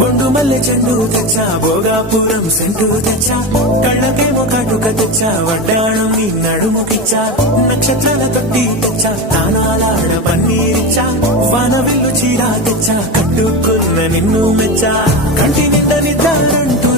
బొండు మల్లె చెండు తెచ్చా, భోగాపురం సెంటు తెచ్చా, కళ్ళకేమో కాటుక తెచ్చా, వడ్డాణం నీ నడుముకిచ్చా, నక్షత్రాల తొట్టి తెచ్చా, తానాలాడ పన్నీరిచ్చా, వాన విల్లు చీర తెచ్చా, కట్టుకున్న నిన్ను మెచ్చా, కంటి నిండా నిద్దారంటూ